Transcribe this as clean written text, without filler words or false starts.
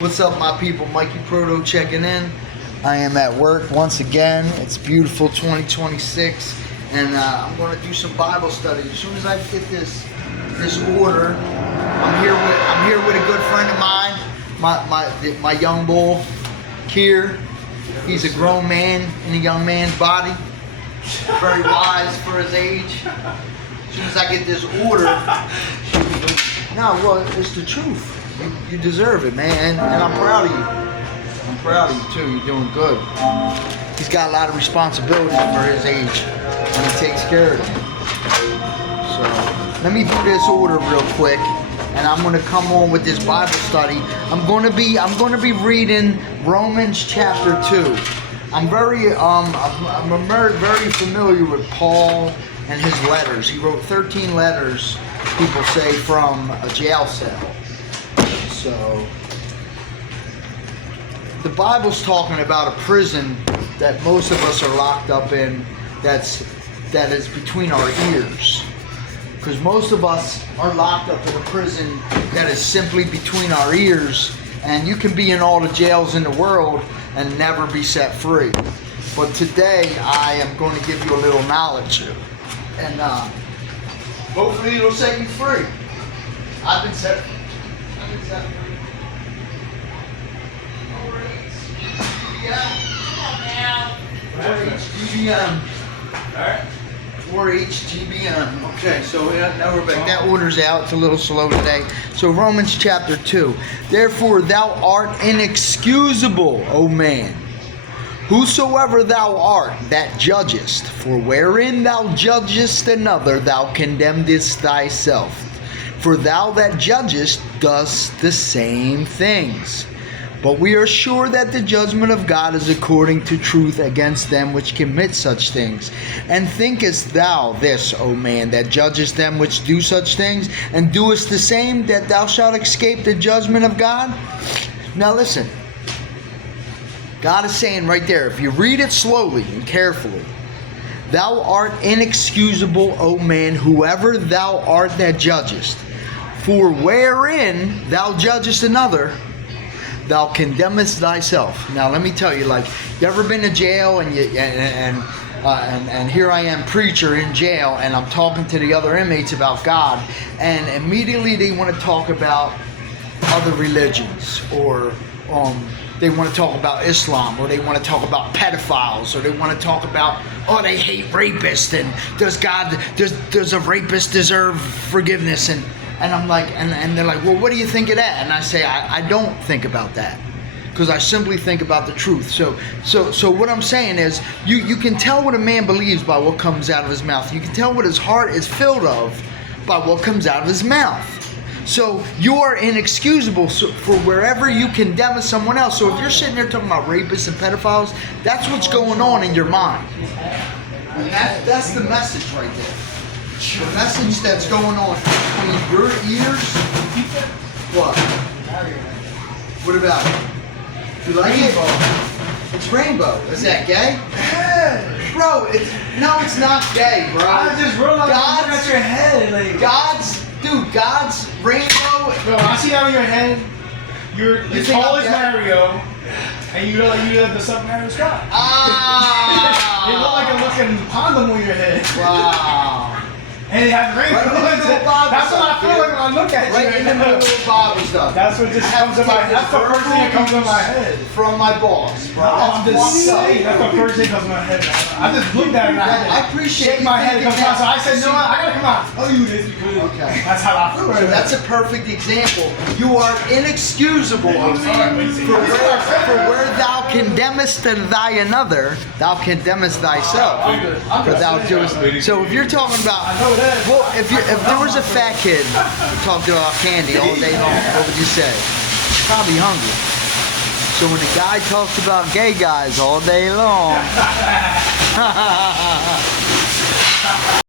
What's up, my people? Mikey Proto checking in. I am at work once again. It's beautiful 2026, and I'm going to do some Bible study. As soon as I get this order, I'm here with a good friend of mine, my young bull, Kier. He's a grown man in a young man's body, very wise for his age. As soon as I get this order, it's the truth. You deserve it, man, and I'm proud of you. I'm proud of you too. You're doing good. He's got a lot of responsibility for his age, and he takes care of it. So let me do this order real quick, and I'm going to come on with this Bible study. I'm going to be reading Romans chapter 2. I'm very familiar with Paul and his letters. He wrote 13 letters, people say, from a jail cell. So, the Bible's talking about a prison that most of us are locked up in that is between our ears. Because most of us are locked up in a prison that is simply between our ears, and you can be in all the jails in the world and never be set free. But today, I am going to give you a little knowledge, and hopefully it'll set you free. I've been set free. GBM. Alright. 4HGBM. Okay, so now we're back. That order's out. It's a little slow today. So Romans chapter 2. Therefore thou art inexcusable, O man, whosoever thou art that judgest. For wherein thou judgest another, thou condemnest thyself. For thou that judgest dost the same things. But we are sure that the judgment of God is according to truth against them which commit such things. And thinkest thou this, O man, that judgest them which do such things, and doest the same, that thou shalt escape the judgment of God? Now listen. God is saying right there, if you read it slowly and carefully, thou art inexcusable, O man, whoever thou art that judgest. For wherein thou judgest another, thou condemnest thyself. Now let me tell you, like, you ever been to jail and here I am, preacher in jail, and I'm talking to the other inmates about God, and immediately they want to talk about other religions, or they want to talk about Islam, or they want to talk about pedophiles, or they want to talk about, oh, they hate rapists, and does a rapist deserve forgiveness? And I'm like, and they're like, well, what do you think of that? And I say, I don't think about that, because I simply think about the truth. So what I'm saying is, you can tell what a man believes by what comes out of his mouth. You can tell what his heart is filled of by what comes out of his mouth. So you are inexcusable for wherever you condemn someone else. So if you're sitting there talking about rapists and pedophiles, that's what's going on in your mind. And that's the message right there. The message that's going on between your ears. What? What about it? You like it? It's rainbow. Is that gay? Yeah. Bro, it's not gay, bro. I just realized you got your head. Like, God's rainbow. Bro, I see out of your head. You're tall as Mario, and you have the sub Mario Scott. Ah. You look like a looking condom on your head. Wow. And it has rainbow. That's what I feel like when I look at you. Right in the middle of Bible stuff. That's what just comes to my head. That's the first thing that comes to my head. From my boss, bro. No, I'm just saying. That's the first thing that comes to my head. I just looked at it and I appreciate shake my head. It comes out. So I said, no, I gotta come out and tell you this because that's how I feel. So that's a perfect example. You are inexcusable for where thou condemnest thy another, thou condemnest thyself. For thou doest. So if you're talking about, well, if there was a fat kid talking about candy all day long, what would you say? Probably hungry. So when the guy talks about gay guys all day long.